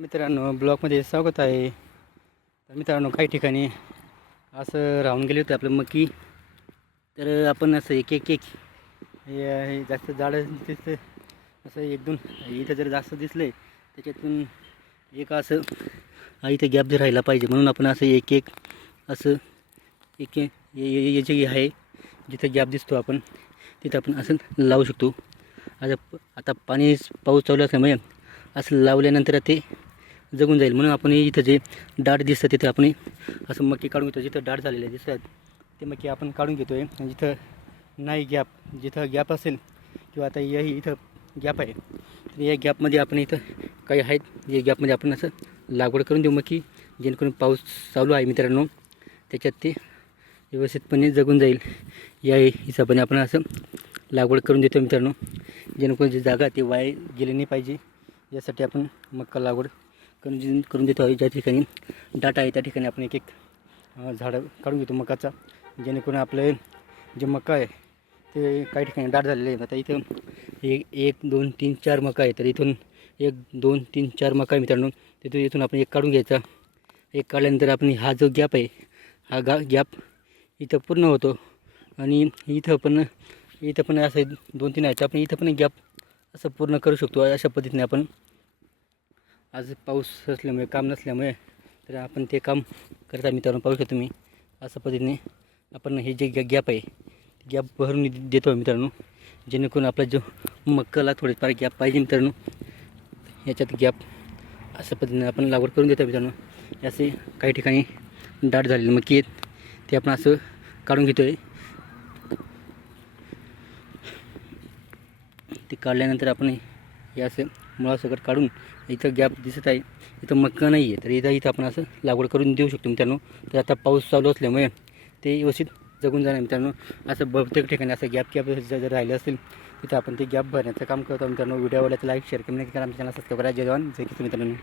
मित्रांनो ब्लॉकमध्ये स्वागत आहे. तर मित्रांनो काही ठिकाणी असं राहून गेले होते आपलं मकी. तर आपण असं एक एक एक हे जास्त झाडं दिसतं असं एक दोन इथं जर जास्त दिसलं आहे त्याच्यातून एक असं इथे इथं गॅप जर राहिला पाहिजे. म्हणून आपण असं एक एक असं एक एक हे- हे जे आहे जिथं गॅप दिसतो आपण तिथं आपण असं लावू शकतो. आता आता पाणी पाऊस चालू असल्यामुळे असं लावल्यानंतर ते जगून जाईल. म्हणून आपण इथं जे डाट दिसतं तिथं आपण असं मक्की काढून घेतो. जिथं डाट झालेले दिसतात ते मक्की आपण काढून घेतो आहे जिथं नाही गॅप जिथं गॅप असेल किंवा आता याही इथं गॅप आहे तर या गॅपमध्ये आपण इथं काही आहेत. या गॅपमध्ये आपण असं लागवड करून देऊ मक्की जेणेकरून पाऊस चालू आहे मित्रांनो. त्याच्यात ते व्यवस्थितपणे जगून जाईल. या हिशोबाने आपण असं लागवड करून देतो मित्रांनो. जेणेकरून जी जागा ती वाया गेली नाही पाहिजे. यासाठी आपण मक्का लागवड करून करून देतो. आहे ज्या ठिकाणी डाटा आहे त्या ठिकाणी आपण एक एक झाडं काढून घेतो मकाचा. जेणेकरून आपलं जे मका आहे ते काही ठिकाणी डाट झालेले आहे आता इथं एक एक दोन तीन चार मका आहे तर इथून एक दोन तीन चार मका आहे मित्रांनो. तिथून इथून आपण एक काढून घ्यायचा. एक काढल्यानंतर आपण हा जो गॅप आहे हा गा गॅप इथं पूर्ण होतो. आणि इथं पण इथं पण असं दोन तीन आहेत आपण इथं पण गॅप असं पूर्ण करू शकतो. अशा पद्धतीने आपण आज पाऊस असल्यामुळे काम नसल्यामुळे तर आपण ते काम करता मित्रांनो पाहू शकतो मी अशा पद्धतीने आपण हे जे गॅ गॅप आहे गॅप भरून दे- देतो मित्रांनो. जेणेकरून आपला जो मक्काला थोडेफार गॅप पाहिजे मित्रांनो याच्यात गॅप अशा पद्धतीने आपण लागवड करून देतो मित्रांनो. असे काही ठिकाणी दाट झालेले मक्की आहेत ते आपण असं काढून घेतो आहे ते काढल्यानंतर आपण हे असं मुळासकट काढून इथं गॅप दिसत आहे. इथं मक्का नाही आहे तर इथं इथं आपण असं लागवड करून देऊ शकतो मित्रांनो. तर आता पाऊस चालू असल्यामुळे ते व्यवस्थित जगून जाणार मित्रांनो. असं बहुतेक ठिकाणी असं गॅप गॅप जर जर राहिलं असेल तिथं आपण ते गॅप भरण्याचं काम करतो मित्रांनो. व्हिडिओ आवडल्याचं लाईक शेअर कमेंट करा. आमच्या चॅनल सबस्क्राईब करा. जय जवान. जय किसान मित्रांनो.